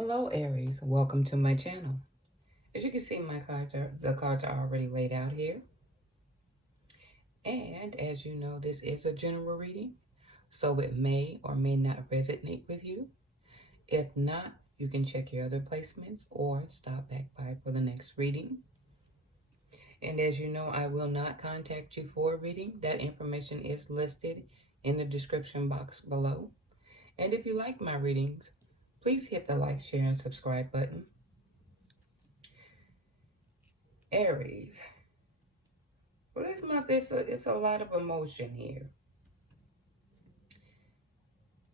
Hello Aries, welcome to my channel. As you can see, the cards are already laid out here. And as you know, this is a general reading, so it may or may not resonate with you. If not, you can check your other placements or stop back by for the next reading. And as you know, I will not contact you for a reading. That information is listed in the description box below. And if you like my readings, please hit the like, share, and subscribe button. Aries. Well, this month, it's a lot of emotion here.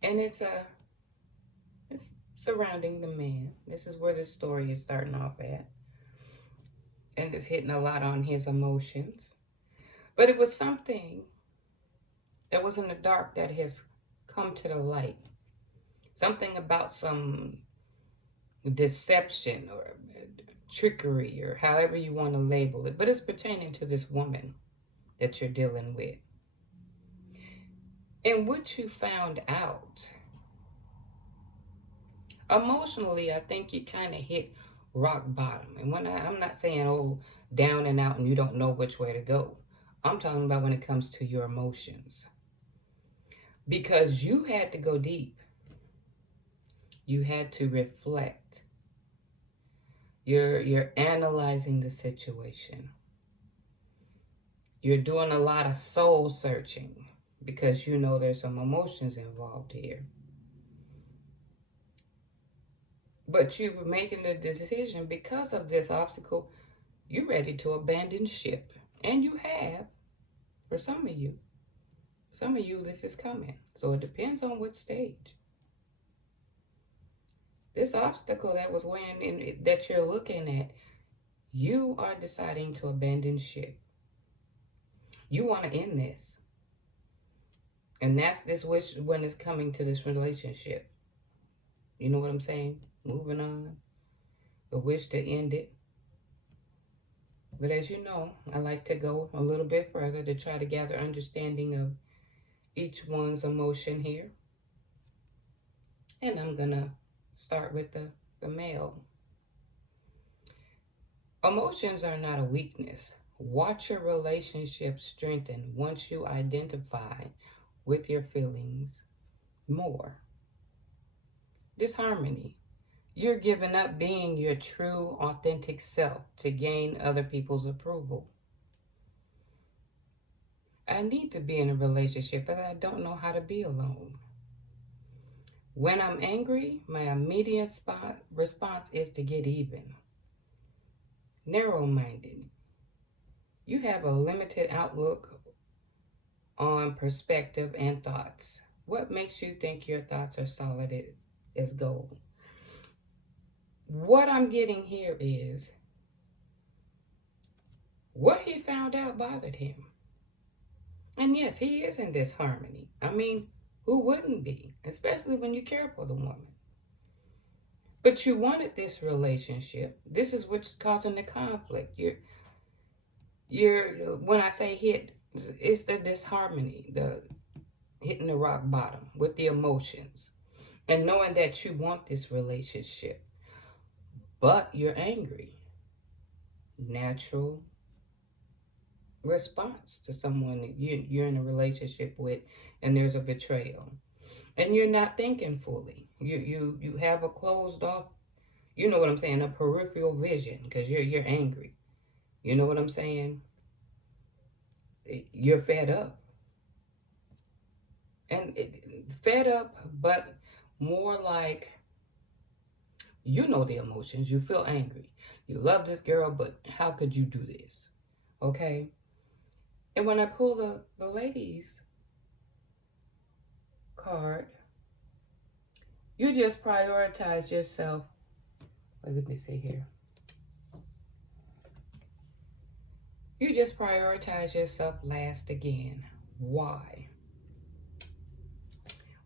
And it's surrounding the man. This is where the story is starting off at. And it's hitting a lot on his emotions. But it was something that was in the dark that has come to the light. Something about some deception or trickery or however you want to label it. But it's pertaining to this woman that you're dealing with. And what you found out, emotionally, I think you kind of hit rock bottom. And when I'm not saying, oh, down and out and you don't know which way to go. I'm talking about when it comes to your emotions. Because you had to go deep. You had to reflect. You're analyzing the situation. You're doing a lot of soul searching because you know there's some emotions involved here. But you were making the decision because of this obstacle. You're ready to abandon ship. And you have, for some of you. Some of you, this is coming. So it depends on what stage. This obstacle that was weighing in, that you're looking at, you are deciding to abandon ship. You want to end this. And that's this wish when it's coming to this relationship. You know what I'm saying? Moving on. The wish to end it. But as you know, I like to go a little bit further to try to gather understanding of each one's emotion here. And I'm going to start with the male. Emotions are not a weakness. Watch your relationship strengthen once you identify with your feelings more. Disharmony. You're giving up being your true, authentic self to gain other people's approval. I need to be in a relationship, but I don't know how to be alone. When I'm angry, my immediate response is to get even. Narrow-minded. You have a limited outlook on perspective and thoughts. What makes you think your thoughts are solid as gold? What I'm getting here is what he found out bothered him. And yes, he is in disharmony. I mean, who wouldn't be? Especially when you care for the woman. But you wanted this relationship. This is what's causing the conflict. When I say hit, it's the disharmony, the hitting the rock bottom with the emotions. And knowing that you want this relationship. But you're angry. Natural response to someone that you're in a relationship with and there's a betrayal. And you're not thinking fully. You have a closed off, you know what I'm saying, a peripheral vision because you're angry. You know what I'm saying? You're fed up. And fed up, but more like, you know the emotions. You feel angry. You love this girl, but how could you do this? Okay? And when I pull the ladies card, you just prioritize yourself. Wait, let me see here. You just prioritize yourself last again. Why?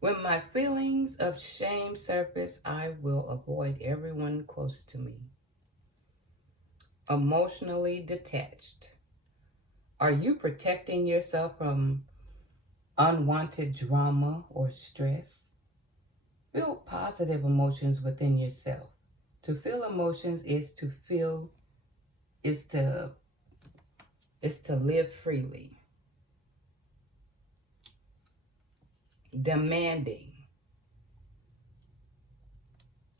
When my feelings of shame surface, I will avoid everyone close to me. Emotionally detached. Are you protecting yourself from unwanted drama or stress? Feel positive emotions within yourself. To feel emotions is to feel, is to live freely. Demanding.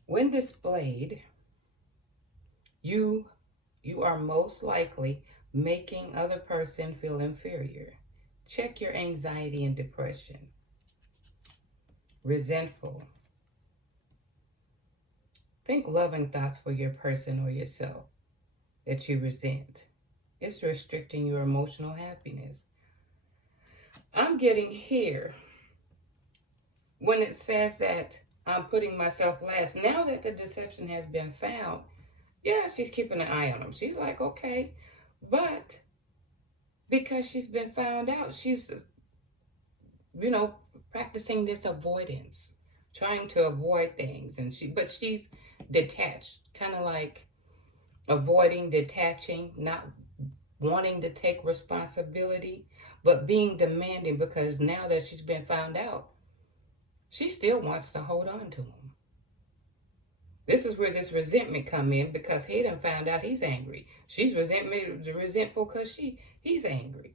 When displayed, you are most likely making other person feel inferior. Check your anxiety and depression. Resentful. Think loving thoughts for your person or yourself that you resent. It's restricting your emotional happiness. I'm getting here when it says that I'm putting myself last. Now that the deception has been found, yeah, she's keeping an eye on him. She's like, okay, but because she's been found out, she's, practicing this avoidance, trying to avoid things. But she's detached, kind of like avoiding, detaching, not wanting to take responsibility, but being demanding because now that she's been found out, she still wants to hold on to him. This is where this resentment come in because he done found out he's angry. She's resentful because he's angry.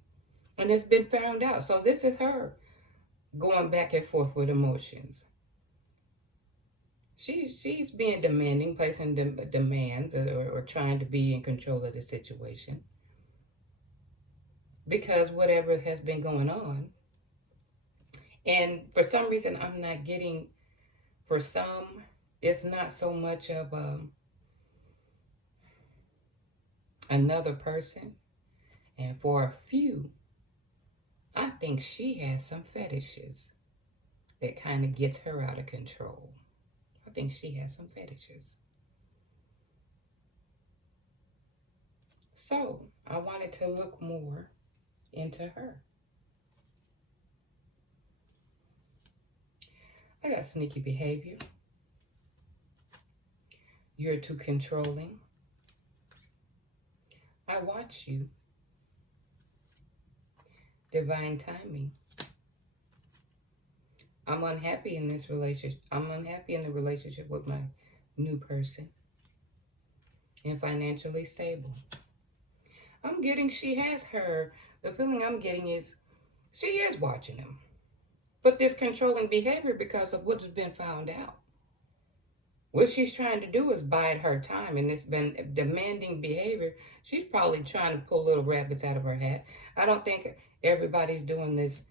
And it's been found out. So this is her going back and forth with emotions. She's being demanding, placing demands or trying to be in control of the situation. Because whatever has been going on. And for some reason, I'm not getting, for some, it's not so much of another person. And for a few, I think she has some fetishes that kind of gets her out of control. I think she has some fetishes. So I wanted to look more into her. I got sneaky behavior. You're too controlling. I watch you. Divine timing. I'm unhappy in this relationship. I'm unhappy in the relationship with my new person. And financially stable. I'm getting she has her. The feeling I'm getting is she is watching him. But this controlling behavior because of what's been found out. What she's trying to do is bide her time, and it's been demanding behavior. She's probably trying to pull little rabbits out of her hat. I don't think everybody's doing this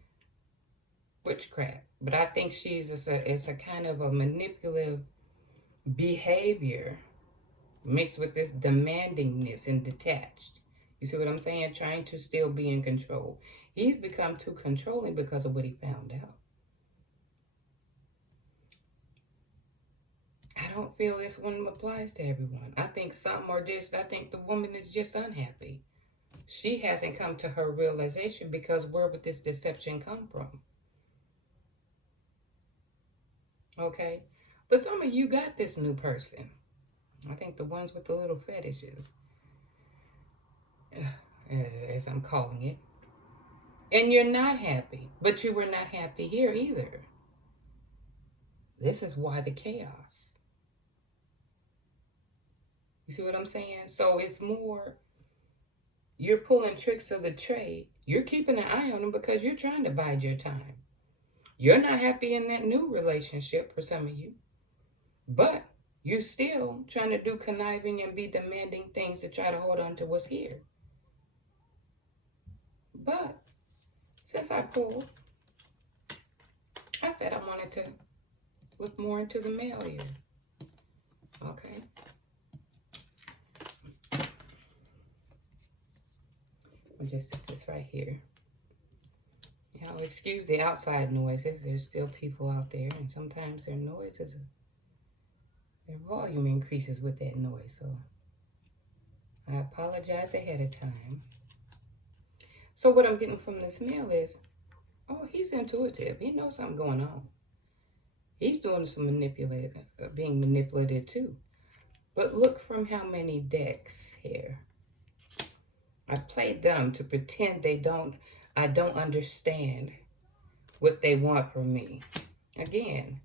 witchcraft, but I think it's a kind of a manipulative behavior mixed with this demandingness and detached. You see what I'm saying? Trying to still be in control. He's become too controlling because of what he found out. I don't feel this one applies to everyone. I think I think the woman is just unhappy. She hasn't come to her realization because where would this deception come from? Okay? But some of you got this new person. I think the ones with the little fetishes, as I'm calling it. And you're not happy, but you were not happy here either. This is why the chaos. You see what I'm saying? So it's more, you're pulling tricks of the trade. You're keeping an eye on them because you're trying to bide your time. You're not happy in that new relationship for some of you, but you're still trying to do conniving and be demanding things to try to hold on to what's here. But since I pulled, I said I wanted to look more into the male here. Okay. I'll just set this right here. You know, excuse the outside noises. There's still people out there, and sometimes their noises, their volume increases with that noise. So I apologize ahead of time. So what I'm getting from this male is, oh, he's intuitive. He knows something going on. He's doing some being manipulated too. But look from how many decks here. I played them to pretend I don't understand what they want from me. Again,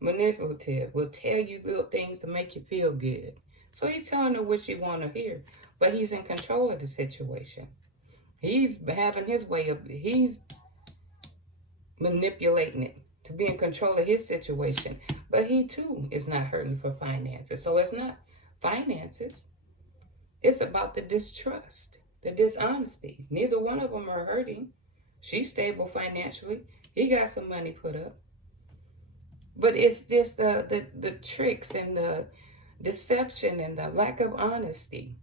manipulative, will tell you little things to make you feel good. So he's telling her what she want to hear, but he's in control of the situation. He's having his way of, he's manipulating it to be in control of his situation. But he too is not hurting for finances. So it's not finances. It's about the distrust, the dishonesty. Neither one of them are hurting. She's stable financially. He got some money put up. But it's just the tricks and the deception and the lack of honesty.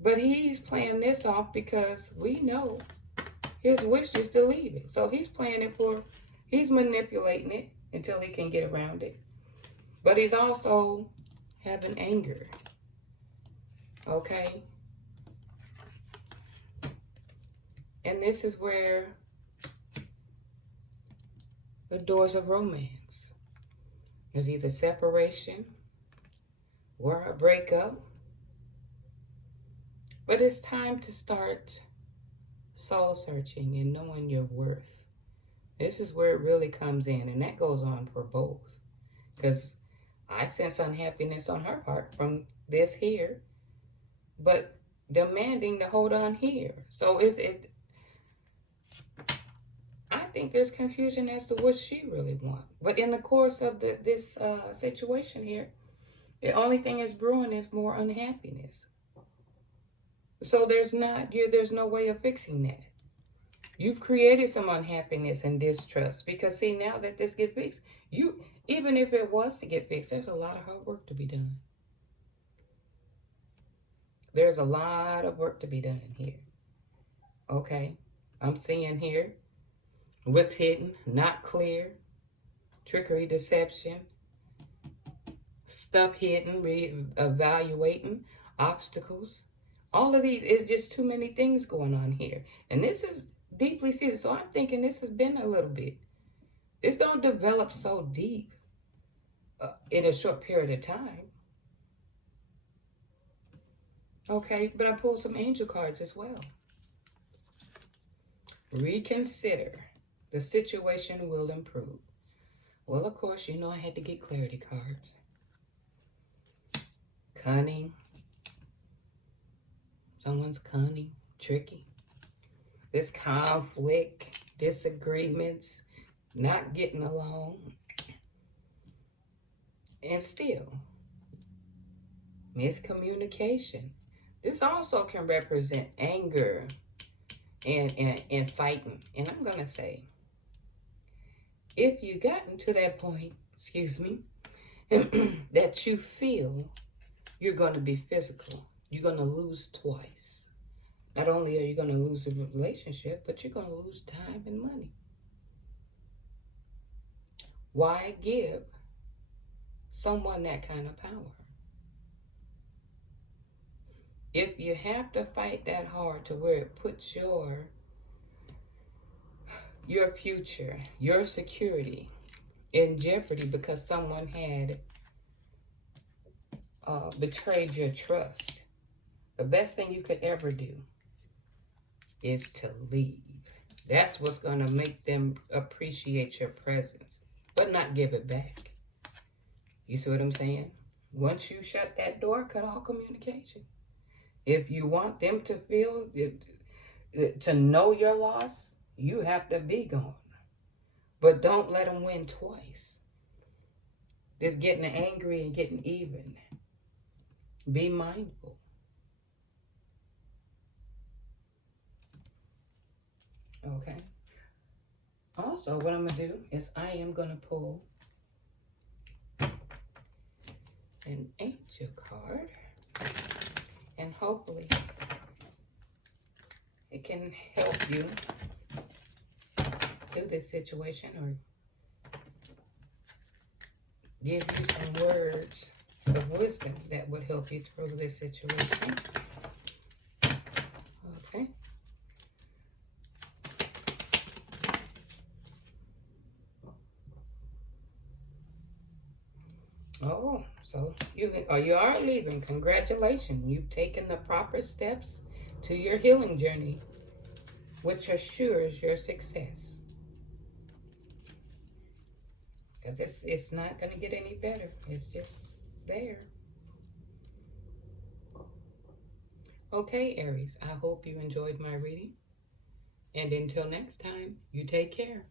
But he's playing this off because we know his wish is to leave it. So he's playing it for, he's manipulating it until he can get around it. But he's also having anger. Okay? And this is where the doors of romance. There's either separation or a breakup. But it's time to start soul searching and knowing your worth. This is where it really comes in, and that goes on for both. Because I sense unhappiness on her part from this here, but demanding to hold on here. So I think there's confusion as to what she really wants. But in the course of this situation here, the only thing is brewing is more unhappiness. So there's no way of fixing that. You've created some unhappiness and distrust because see, now that this gets fixed, even if it was to get fixed, there's a lot of hard work to be done. There's a lot of work to be done here. Okay, I'm seeing here what's hidden, not clear, trickery, deception, stuff hidden, evaluating, obstacles. All of these is just too many things going on here. And this is deeply seated. So I'm thinking this has been a little bit. This don't develop so deep in a short period of time. Okay, but I pulled some angel cards as well. Reconsider. The situation will improve. Well, of course, you know I had to get clarity cards. Cunning. Someone's cunning, tricky. This conflict, disagreements, not getting along. And still, miscommunication. This also can represent anger and fighting. And I'm going to say, if you gotten to that point, excuse me, that you feel you're going to be physical, you're going to lose twice. Not only are you going to lose a relationship, but you're going to lose time and money. Why give someone that kind of power? If you have to fight that hard to where it puts your future, your security in jeopardy because someone had betrayed your trust, the best thing you could ever do is to leave. That's what's going to make them appreciate your presence, but not give it back. You see what I'm saying? Once you shut that door, cut all communication. If you want them to feel, to know your loss, you have to be gone. But don't let them win twice. This getting angry and getting even. Be mindful. Okay. Also, what I'm going to do is I am going to pull an angel card. And hopefully it can help you through this situation or give you some words of wisdom that would help you through this situation. Okay. Oh, so you are leaving. Congratulations. You've taken the proper steps to your healing journey, which assures your success. because it's not going to get any better. It's just there. Okay, Aries, I hope you enjoyed my reading. And until next time, you take care.